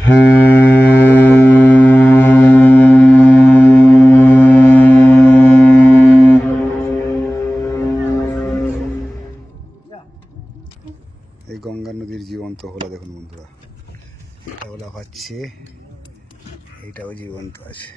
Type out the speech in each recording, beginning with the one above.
এই গঙ্গা নদীর জীবন্ত হলো দেখুন বন্ধুরা। এটা হলো হচ্ছে এইটাও জীবন্ত আছে।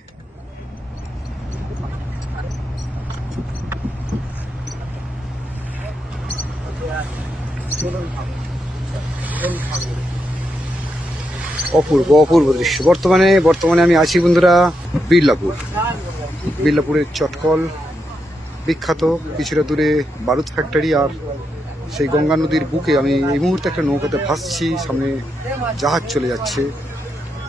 অপূর্ব অপূর্ব দৃশ্য। বর্তমানে বর্তমানে আমি আছি বন্ধুরা বিড়লাপুর বিড়লাপুরের চটকল, বিখ্যাত, কিছুটা দূরে বারুদ ফ্যাক্টরি আর সেই গঙ্গা নদীর বুকে আমি এই মুহূর্তে একটা নৌকাতে ভাসছি, সামনে জাহাজ চলে যাচ্ছে।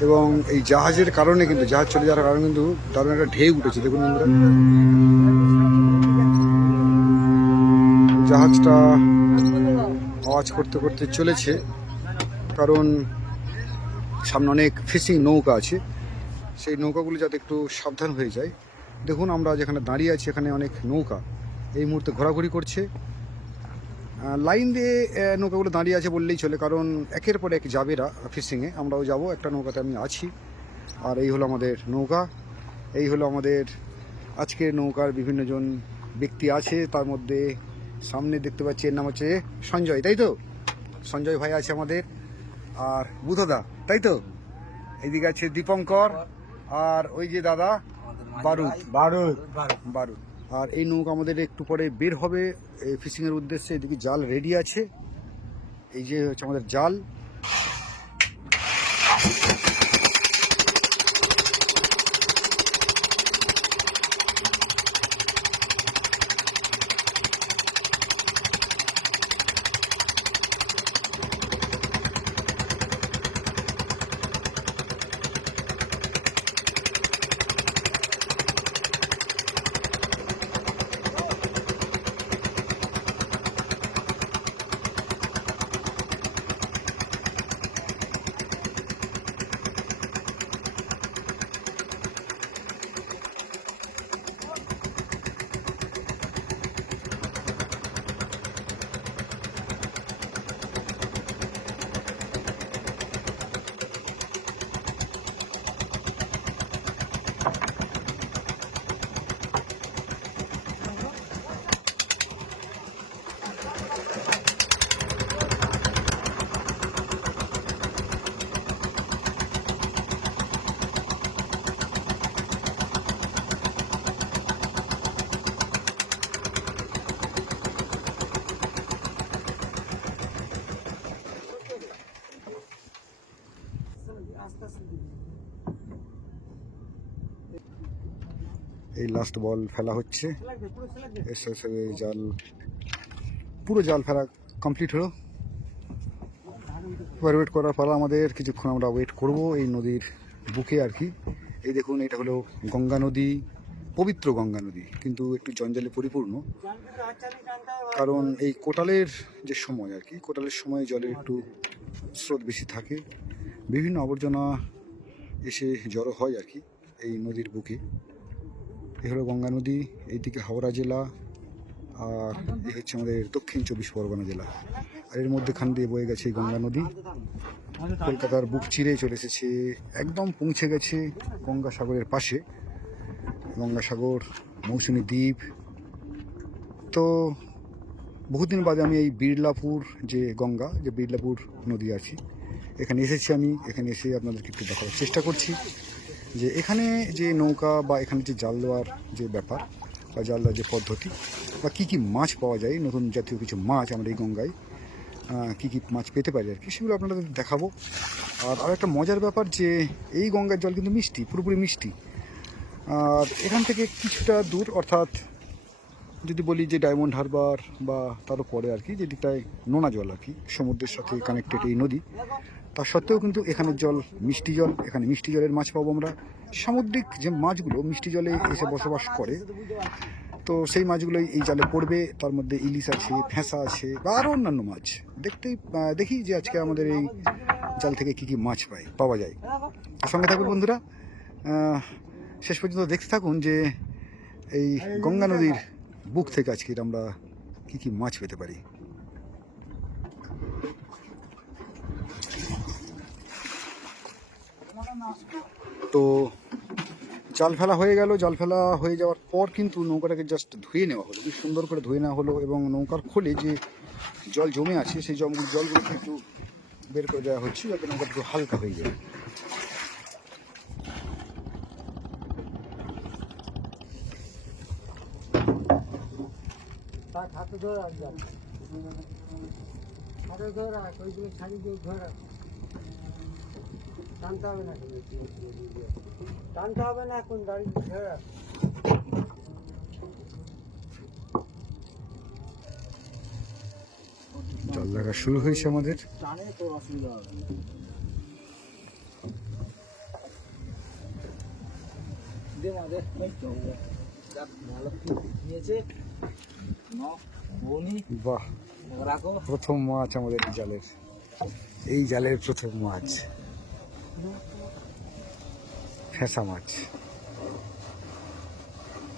এবং এই জাহাজের কারণে কিন্তু, জাহাজ চলে যাওয়ার কারণে কিন্তু দারুণ একটা ঢেউ উঠেছে, দেখুন বন্ধুরা। জাহাজটা আওয়াজ করতে করতে চলেছে, কারণ সামনে অনেক ফিশিং নৌকা আছে। সেই নৌকাগুলি যাতে একটু সাবধান হয়ে যায়। দেখুন, আমরা যেখানে দাঁড়িয়ে আছি, এখানে অনেক নৌকা। এই মুহূর্তে ঘোরাঘুরি করছে। লাইন দিয়ে নৌকাগুলো দাঁড়িয়ে আছে বললেই চলে, কারণ একের পর এক যাবে এরা ফিশিংয়ে। আমরাও যাব, একটা নৌকাতে আমি আছি। আর এই হলো আমাদের নৌকা। এই হলো আমাদের আজকের নৌকার বিভিন্ন জন ব্যক্তি আছে। তার মধ্যে সামনে দেখতে পাচ্ছি, এর নাম হচ্ছে সঞ্জয়, তাই তো? সঞ্জয় ভাই আছে আমাদের। আর বুধদা তাই তো? এইদিকে আছে দীপঙ্কর আর ওই যে দাদা বারুদ। বারুদ। বারুদ। আর এই নৌকা আমাদের একটু পরে বের হবে ফিশিং এর উদ্দেশ্যে। এদিকে জাল রেডি আছে। এই যে হচ্ছে আমাদের জাল। এই লাস্ট বল ফেলা হচ্ছে। এর সাথে জাল, পুরো জাল ফেলা কমপ্লিট হলো। এবার ওয়েট করার পর আমাদের, কিছুক্ষণ আমরা ওয়েট করব এই নদীর বুকে আর কি। এই দেখুন, এটা হলো গঙ্গা নদী, পবিত্র গঙ্গা নদী, কিন্তু একটু জঞ্জালে পরিপূর্ণ। কারণ এই কোটালের যে সময় আর কি, কোটালের সময় জলের একটু স্রোত বেশি থাকে। বিভিন্ন আবর্জনা এসে জড়ো হয় আর কি এই নদীর বুকে। এ হলো গঙ্গা নদী, এইদিকে হাওড়া জেলা, আর এই হচ্ছে আমাদের দক্ষিণ চব্বিশ পরগনা জেলা। আর এর মধ্যেখান দিয়ে বয়ে গেছে এই গঙ্গা নদী। কলকাতার বুক চিরে চলে এসেছে, একদম পৌঁছে গেছে গঙ্গাসাগরের পাশে। গঙ্গাসাগর মৌসুমী দ্বীপ। তো বহুদিন বাদে আমি এই বিড়লাপুর যে গঙ্গা, যে বিড়লাপুর নদী আছে, এখানে এসেছি আমি। এখানে এসে আপনাদেরকে একটু দেখাবার চেষ্টা করছি। যে এখানে যে নৌকা বা এখানে যে জাল দেওয়ার যে ব্যাপার বা জাল দেওয়ার যে পদ্ধতি, বা কী কী মাছ পাওয়া যায়, নতুন জাতীয় কিছু মাছ আমরা এই গঙ্গায় কী কী মাছ পেতে পারি আর কি, সেগুলো আপনাদের দেখাবো। আর আর একটা মজার ব্যাপার যে এই গঙ্গার জল কিন্তু মিষ্টি, পুরোপুরি মিষ্টি। আর এখান থেকে কিছুটা দূর, অর্থাৎ যদি বলি যে ডায়মন্ড হারবার বা তারও পরে আর কি যেদিকটায় নোনা জল আর কি, সমুদ্রের সাথে কানেক্টেড এই নদী তা সত্ত্বেও কিন্তু এখানের জল, মিষ্টি জল, এখানে মিষ্টি জলের মাছ পাবো আমরা। সামুদ্রিক যে মাছগুলো মিষ্টি জলে এসে বসবাস করে, তো সেই মাছগুলোই এই জালে পড়বে। তার মধ্যে ইলিশ আছে, ফেঁসা আছে বা আরও অন্যান্য মাছ। দেখতেই দেখি যে আজকে আমাদের এই জাল থেকে কি কি মাছ পাই, পাওয়া যায়। সঙ্গে থাকুন বন্ধুরা শেষ পর্যন্ত দেখতে থাকুন যে এই গঙ্গা নদীর বুক থেকে আজকের আমরা কি কি মাছ পেতে পারি। তো জাল ফেলা হয়ে গেল, জাল ফেলা হয়ে যাওয়ার পর কিন্তু নৌকাটাকে জাস্ট ধুয়ে নেওয়া হলো। বেশ সুন্দর করে ধুয়ে নেওয়া হলো এবং নৌকার খোলে যে জল জমে আছে, সেই জল জলগুলো একটু বের করে দেওয়া হচ্ছে যাতে নৌকা একটু হালকা হয়ে যায়। হাতে ধরে হাতে ধরে ওইগুলো ধরে টানতে হবে না টানতে হবে না এখন দাঁড়িয়ে রাখ। জল লাগা শুরু হয়েছে আমাদের। টানে তো অসুবিধা হবে বাহ প্রথম মাছ আমাদের এই জালের। এই জালের প্রথম মাছ। ফেঁসা মাছ।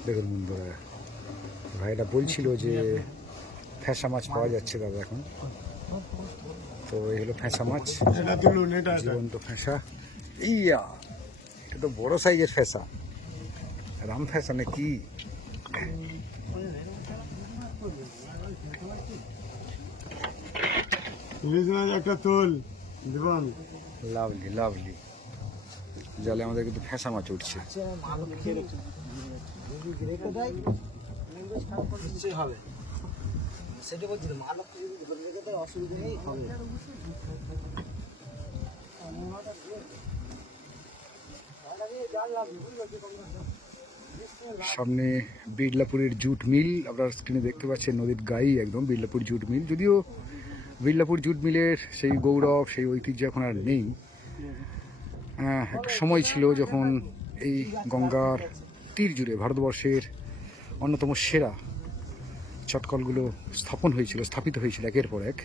দেখুন বন্ধুরা ভাইটা বলছিল যে ফেঁসা মাছ পাওয়া যাচ্ছে দাদা এখন। তো এই হলো ফেঁসা মাছ, জীবন্ত ফেঁসা ইয়া, এটা তো বড় সাইজের ফেঁসা রাম ফেঁসা ইলিশ মাছ একটা তোল দেবান লাভলি লাভলি জালে আমাদের কিন্তু ফেঁসা মাছ উঠছে। সামনে বিড়লাপুরের জুট মিল, আপনারা স্ক্রিনে দেখতে পাচ্ছেন নদীর গাই একদম বিড়লাপুর জুট মিল। যদিও বিড়লাপুর জুট মিলের সেই গৌরব, সেই ঐতিহ্য এখন আর নেই। একটা সময় ছিল যখন এই গঙ্গার তীর জুড়ে ভারতবর্ষের অন্যতম সেরা চটকলগুলো স্থাপন হয়েছিল, স্থাপিত হয়েছিল একের পর এক।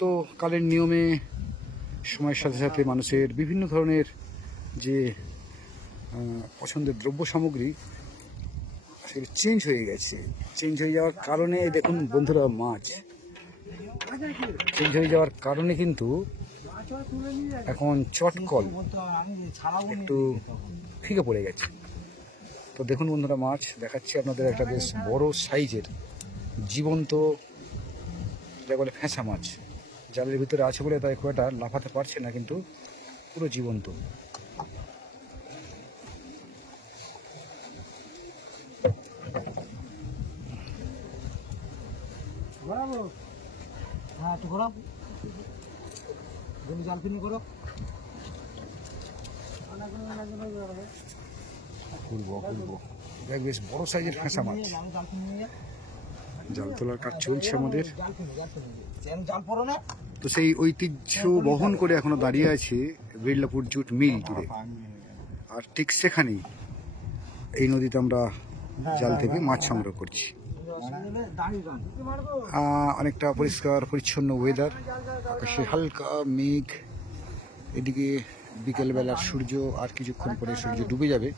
তো কালের নিয়মে, সময়ের সাথে সাথে মানুষের বিভিন্ন ধরনের যে পছন্দের দ্রব্য সামগ্রী, সেগুলো চেঞ্জ হয়ে গেছে। চেঞ্জ হয়ে যাওয়ার কারণে, দেখুন বন্ধুরা, মাছ। চেঞ্জ হয়ে যাওয়ার কারণে কিন্তু এখন চটকল একটু ফিকে পড়ে গেছে। তো দেখুন বন্ধুরা, মাছ দেখাচ্ছি আপনাদের একটা বেশ বড় সাইজের জীবন্ত যা বলে ফেঁসা মাছ। জালের ভিতরে আছে বলে তাই খুব একটা লাফাতে পারছে না, কিন্তু পুরো জীবন্ত। ঘোরাবো হ্যাঁ একটু তুমি জাল ফিনি করো। খুলবো খুলবো। দেখ বেশ বড় সাইজের ফেঁসা মাছ। জাল তোলার কাজ চলছে আমাদের। তো সেই ঐতিহ্য বহন করে এখনও দাঁড়িয়ে আছে বিড়লাপুর জুট মিল তীরে আর ঠিক সেখানেই এই নদীতে আমরা জাল থেকে মাছ সংগ্রহ করছি। অনেকটা পরিষ্কার, পরিচ্ছন্ন ওয়েদার আকাশে হালকা মেঘ, এদিকে বিকেলবেলার সূর্য আর কিছুক্ষণ পরে সূর্য ডুবে যাবে।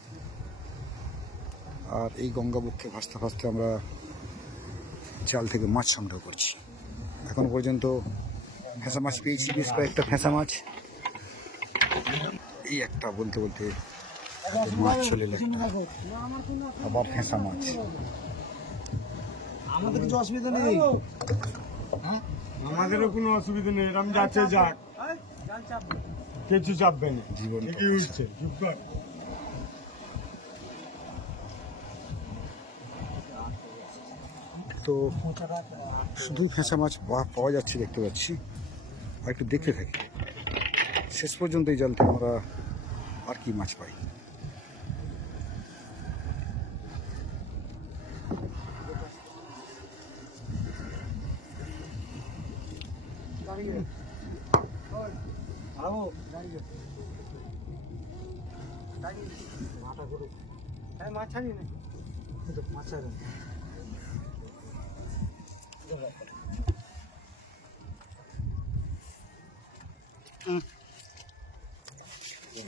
আর এই গঙ্গাবক্ষে ভাসতে ভাসতে আমরা জাল থেকে মাছ সংগ্রহ করছি। এখন পর্যন্ত ফেঁসা মাছ পেয়েছি, বেশ কয়েকটা ফেঁসা মাছ। এই একটা বলতে বলতে মাছ চলে এলো। আবার ফেঁসা মাছ। আমাদের কিছু অসুবিধা নেই। হ্যাঁ? আমাদেরও কোনো অসুবিধা নেই। এরম যাচ্ছে যাক। কিছু চাপবে না। জীবন উঠছে চুপ কর। তো শুধু ফেঁসা মাছ পাওয়া যাচ্ছে দেখতে পাচ্ছি। আর একটু দেখতে থাকি। শেষ পর্যন্ত এই জালটা আমরা আর কি মাছ পাই মারবো দাঁড়িয়ে দাঁড়িয়ে মাথা করো হ্যাঁ মাছ মাছ ছাড়ো।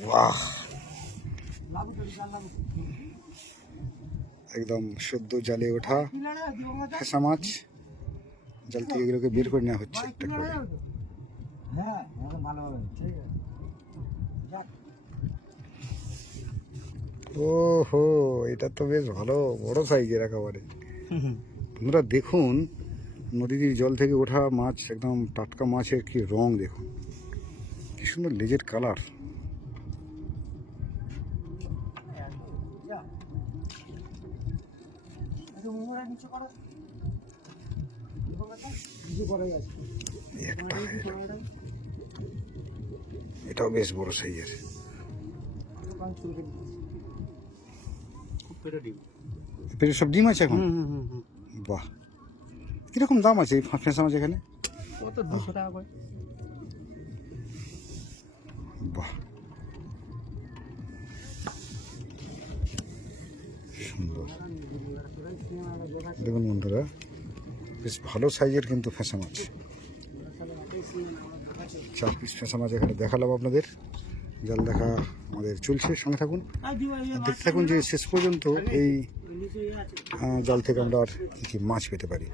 বাহ একদম সদ্য জালে ওঠা দিব মাছ। জাল থেকে এগুলোকে বের করে নেওয়া হচ্ছে একটা করে। হ্যাঁ ভালো ঠিক আছে। যাক ও হো এটা তো বেশ ভালো, বড় সাইজের একেবারে। বন্ধুরা, দেখুন নদীর জল থেকে ওঠা মাছ, একদম টাটকা মাছের কি রং, দেখুন। কি সুন্দর লেজের কালার। এটাও বেশ বড় সাইজের। পেটে সব ডিম আছে এখন? বাহ। কীরকম দাম আছে এই ফা- ফেঁসা মাছ এখানে? দুশো টাকা করে। বাহ। সুন্দর। দেখুন বন্ধুরা বেশ ভালো সাইজের কিন্তু ফেঁসা মাছ চার পিস ফেঁসা মাছ এখানে দেখালাম আপনাদের। জাল দেখা আমাদের চলছে সঙ্গে থাকুন। দেখতে থাকুন যে শেষ পর্যন্ত এই জাল থেকে আমরা আর কী কী মাছ পেতে পারি।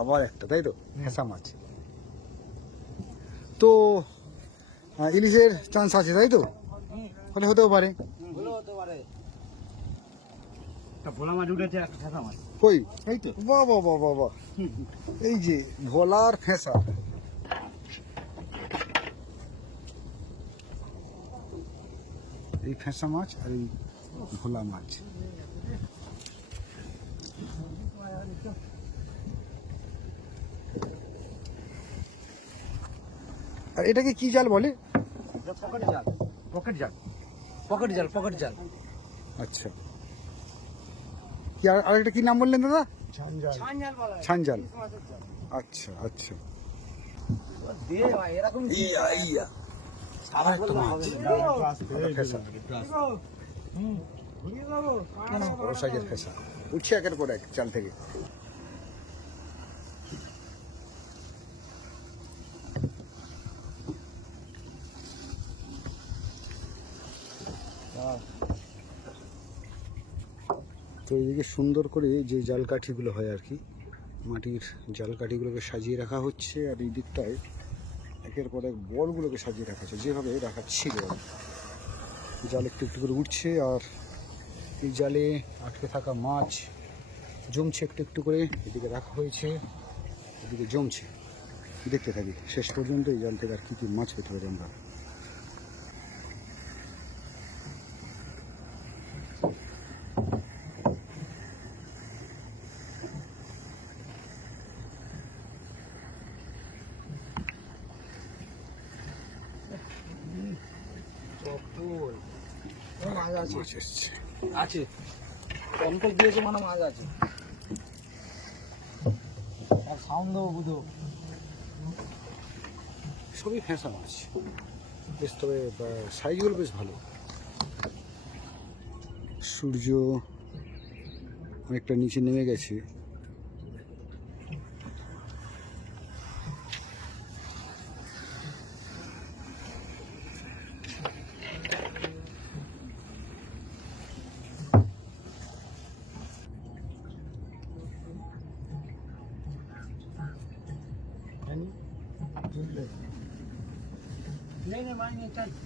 আবার একটা তাই তো? ফেঁসা মাছ। তো ইলিশের চান্স আছে তাই তো? হতেও পারে। হতে পারে। ভোলা মাছ উঠেছে একটা মাছ। কই এই তো বাহ বাহ বাহ বাহ বাহ এই যে ভোলার ফেঁসা এই ফেঁসা মাছ আর এই ভোলা মাছ আর এটাকে কি জাল বলে পকেট জাল পকেট যাক পকেট জাল পকেট জাল আচ্ছা কি আর আরেকটা কি নাম বললেন দাদা? ঝাঞ্ঝাল ছান জাল বলা হয় ছান জাল আচ্ছা আচ্ছা। বড় সাইজের ফেসা উঠছে একের পর এক চাল থেকে। তো এইদিকে সুন্দর করে যে জাল কাঠিগুলো হয় আর কি, মাটির জাল কাঠিগুলোকে সাজিয়ে রাখা হচ্ছে আর এই দিকটায় একের পর এক বলগুলোকে সাজিয়ে রাখা হচ্ছে, যেভাবে রাখা ছিল জাল একটু একটু করে উঠছে আর এই জালে আটকে থাকা মাছ জমছে একটু একটু করে, এদিকে রাখা হয়েছে, এদিকে জমছে। দেখতে থাকি, শেষ পর্যন্ত এই জাল থেকে আর কী কী মাছ পেতে পারি আমরা। আছে। আছে। কন্ট্রোল দিয়েছে মানে মাছ আছে। আর সাউন্ড দেবো বুঝো। সবই ফেঁসা মাছ বেশ তবে সাইজগুলো বেশ ভালো। সূর্য অনেকটা নিচে নেমে গেছে। 妈你站起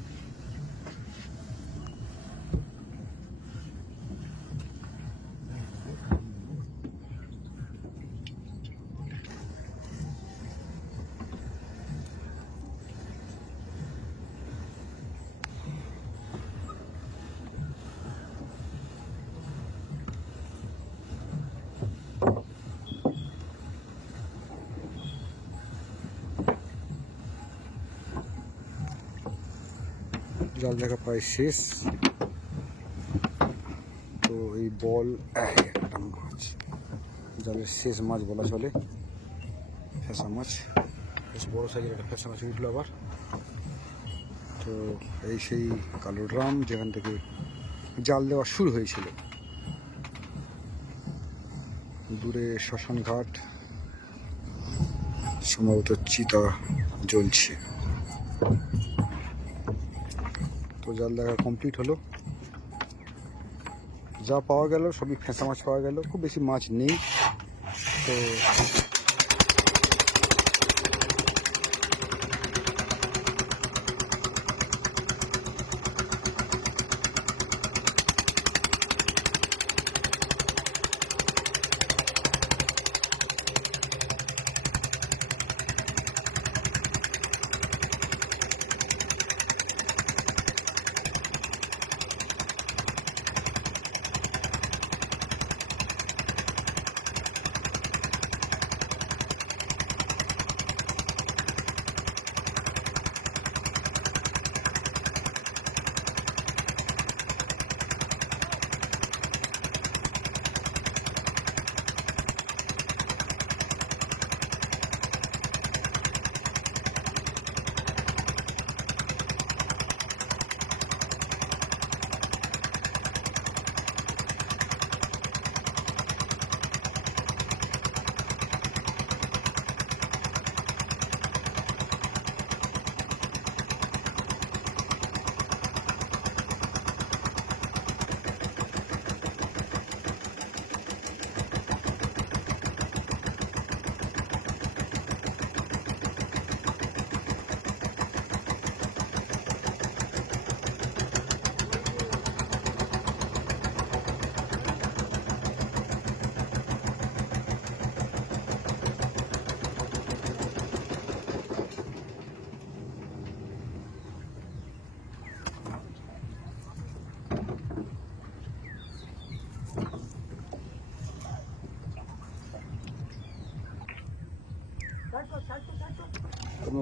জাল দেখা প্রায় শেষ। তো এই বল একটা মাছ। জালের শেষ মাছ বলা চলে। ফেসা মাছ। বেশ বড় সাইজের একটা ফেসা মাছ উঠল আবার। তো এই সেই কালো ড্রাম যেখান থেকে জাল দেওয়া শুরু হয়েছিল। দূরে শ্মশান ঘাট। সম্ভবত চিতা জ্বলছে। তো জাল দেখা কমপ্লিট হলো। যা পাওয়া গেল, সবই ফেঁসা মাছ পাওয়া গেল। খুব বেশি মাছ নেই। তো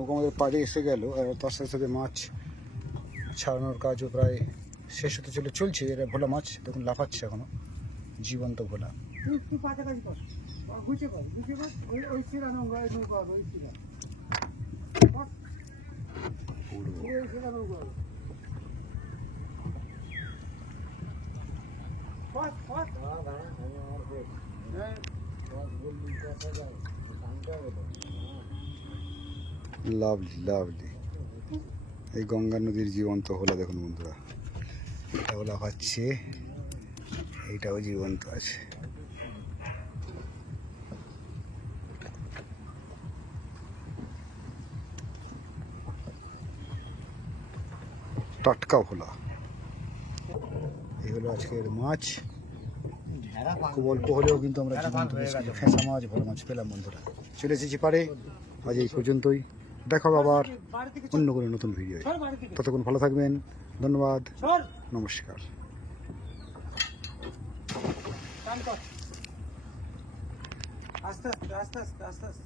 নৌকা আমাদের পাড়ে এসে গেল আর তার সাথে সাথে মাছ ছাড়ানোর কাজও প্রায় শেষ হতে চলে চলছে। এটা ভোলা মাছ দেখুন লাফাচ্ছে এখনও। জীবন্ত ভোলা। তুই লাভলি লাভলি এই গঙ্গা নদীর জীবন্ত হলো দেখুন বন্ধুরা। এটাও লাফাচ্ছে এইটাও জীবন্ত আছে। টাটকা ভোলা। এই হলো আজকের মাছ। খুব অল্প হলেও কিন্তু আমরা ফেঁসা মাছ, ভোলা মাছ পেলাম বন্ধুরা। চলে এসেছি পারে আজ এই পর্যন্তই। দেখা হবে আবার অন্য কোনো নতুন ভিডিও ততক্ষণ ভালো থাকবেন ধন্যবাদ নমস্কার। আস্তে আস্তে আস্তে আস্তে আস্তে।